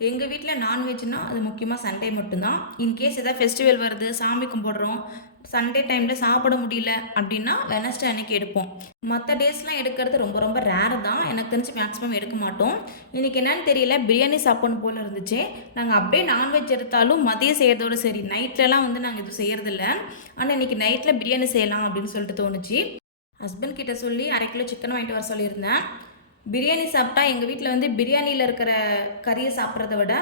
எங்கள் வீட்டில் நான்வெஜ்னா அது முக்கியமாக சண்டே மட்டும்தான். இன்கேஸ் ஏதாவது ஃபெஸ்டிவல் வருது, சாமி கும்பிட்றோம், சண்டே டைமில் சாப்பிட முடியல அப்படின்னா வெனஸ்டே அன்னைக்கு எடுப்போம். மற்ற டேஸ்லாம் எடுக்கிறது ரொம்ப ரொம்ப ரேர் தான். எனக்கு தெரிஞ்சு மேக்ஸிமம் எடுக்க மாட்டோம். இன்றைக்கி என்னன்னு தெரியல, பிரியாணி சாப்பிடணும் போல் இருந்துச்சு. நாங்கள் அப்படியே நான்வெஜ் எடுத்தாலும் மதியம் செய்யறதோடு சரி, நைட்லலாம் வந்து நாங்கள் இது செய்கிறதில்ல. ஆனால் இன்றைக்கி நைட்டில் பிரியாணி செய்யலாம் அப்படின்னு சொல்லிட்டு தோணுச்சு. ஹஸ்பண்ட் கிட்ட சொல்லி 1/2 கிலோ சிக்கன் வாங்கிட்டு வர சொல்லியிருந்தேன். பிரியாணி சாப்பிட்டா எங்கள் வீட்டில் வந்து பிரியாணியில் இருக்கிற கறியை சாப்பிட்றத விட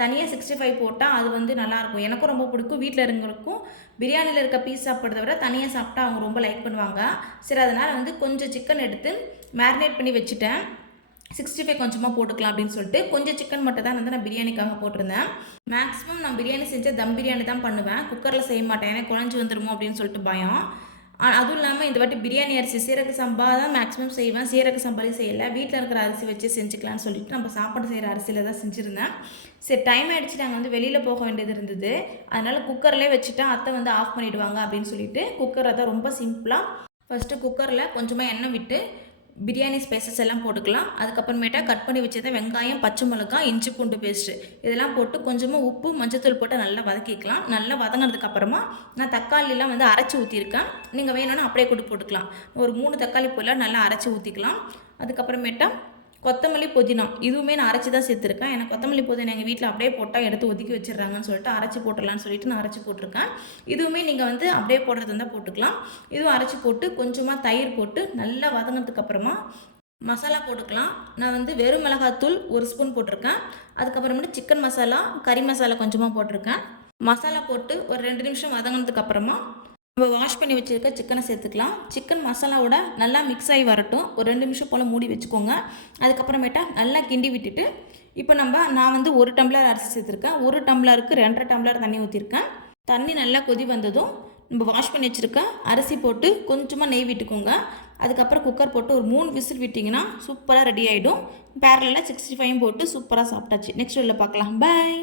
தனியாக 65 போட்டால் அது வந்து நல்லாயிருக்கும். எனக்கும் ரொம்ப பிடிக்கும். வீட்டில் இருக்கிறவங்களுக்கும் பிரியாணியில் இருக்க பீஸ் சாப்பிட்றத விட தனியாக சாப்பிட்டா அவங்க ரொம்ப லைக் பண்ணுவாங்க. சரி, அதனால் வந்து கொஞ்சம் சிக்கன் எடுத்து மேரினேட் பண்ணி வச்சுட்டேன். 65 கொஞ்சமாக போட்டுக்கலாம் அப்படின்னு சொல்லிட்டு கொஞ்சம் சிக்கன் மட்டும் தான் வந்து நான் பிரியாணிக்காக போட்டிருந்தேன். மேக்ஸிமம் நான் பிரியாணி செஞ்சால் தம் பிரியாணி தான் பண்ணுவேன். குக்கரில் செய்ய மாட்டேன். ஏன்னா குழஞ்சி வந்துடுமோ அப்படின்னு சொல்லிட்டு பயம். அதுவும் இல்லாமல் இந்த வாட்டி பிரியாணி அரிசி சீரக சம்பா தான் மேக்ஸிமம் செய்வேன். சீரக சம்பாலையும் செய்யலை. வீட்டில் இருக்கிற அரிசி வச்சு செஞ்சுக்கலான்னு சொல்லிட்டு நம்ம சாப்பாடு செய்கிற அரிசியில் தான் செஞ்சுருந்தேன். சரி, டைம் ஆகிடுச்சு, நாங்கள் வந்து வெளியில் போக வேண்டியது இருந்தது. அதனால் குக்கர்லேயே வச்சுட்டா அத்தை வந்து ஆஃப் பண்ணிவிடுவாங்க அப்படின்னு சொல்லிட்டு குக்கரை தான் ரொம்ப சிம்பிளாக ஃபஸ்ட்டு குக்கரில் கொஞ்சமாக எண்ணெய் விட்டு பிரியாணி ஸ்பைசஸ் எல்லாம் போட்டுக்கலாம். அதுக்கப்புறமேட்டா கட் பண்ணி வச்சதை வெங்காயம், பச்சை மிளகாய், இஞ்சி பூண்டு பேஸ்ட்டு இதெல்லாம் போட்டு கொஞ்சமாக உப்பு, மஞ்சத்தூள் போட்டு நல்லா வதக்கிக்கலாம். நல்லா வதங்கினதுக்கப்புறமா நான் தக்காளிலாம் வந்து அரைச்சி ஊற்றிருக்கேன். நீங்கள் வேணும்னா அப்படியே கூட போட்டுக்கலாம். ஒரு 3 தக்காளி போல் நல்லா அரைச்சி ஊற்றிக்கலாம். அதுக்கப்புறமேட்டா கொத்தமல்லி, புதினா இதுவுமே நான் அரைச்சி தான் சேர்த்துருக்கேன். ஏன்னா கொத்தமல்லி, புதினா எங்கள் வீட்டில் அப்படியே போட்டால் எடுத்து ஒதுக்கி வச்சிடுறாங்கன்னு சொல்லிட்டு அரைச்சி போட்டுடலான்னு சொல்லிட்டு நான் அரைச்சி போட்டிருக்கேன். இதுவுமே நீங்கள் வந்து அப்படியே போடுறது இருந்தால் போட்டுக்கலாம். இதுவும் அரைச்சி போட்டு கொஞ்சமாக தயிர் போட்டு நல்லா வதங்கினதுக்கப்புறமா மசாலா போட்டுக்கலாம். நான் வந்து வெறும் மிளகாத்தூள் 1 ஸ்பூன் போட்டிருக்கேன். அதுக்கப்புறமேட்டு சிக்கன் மசாலா, கறி மசாலா கொஞ்சமாக போட்டிருக்கேன். மசாலா போட்டு ஒரு 2 நிமிஷம் வதங்கினதுக்கப்புறமா நம்ம வாஷ் பண்ணி வச்சுருக்க சிக்கனை சேர்த்துக்கலாம். சிக்கன் மசாலாவோட நல்லா மிக்ஸ் ஆகி வரட்டும். ஒரு 2 நிமிஷம் போல் மூடி வச்சுக்கோங்க. அதுக்கப்புறமேட்டா நல்லா கிண்டி விட்டுட்டு இப்போ நான் வந்து 1 டம்ளர் அரிசி சேர்த்துருக்கேன். 1 டம்ளருக்கு 2.5 டம்ளர் தண்ணி ஊற்றிருக்கேன். தண்ணி நல்லா கொதி வந்ததும் நம்ம வாஷ் பண்ணி வச்சுருக்க அரிசி போட்டு கொஞ்சமாக நெய் விட்டுக்கோங்க. அதுக்கப்புறம் குக்கர் போட்டு ஒரு 3 விசில் விட்டிங்கன்னா சூப்பராக ரெடி ஆகிடும். பேரலில் 65 போட்டு சூப்பராக சாப்பிட்டாச்சு. நெக்ஸ்ட் வீடியோவில் பார்க்கலாம். பாய்.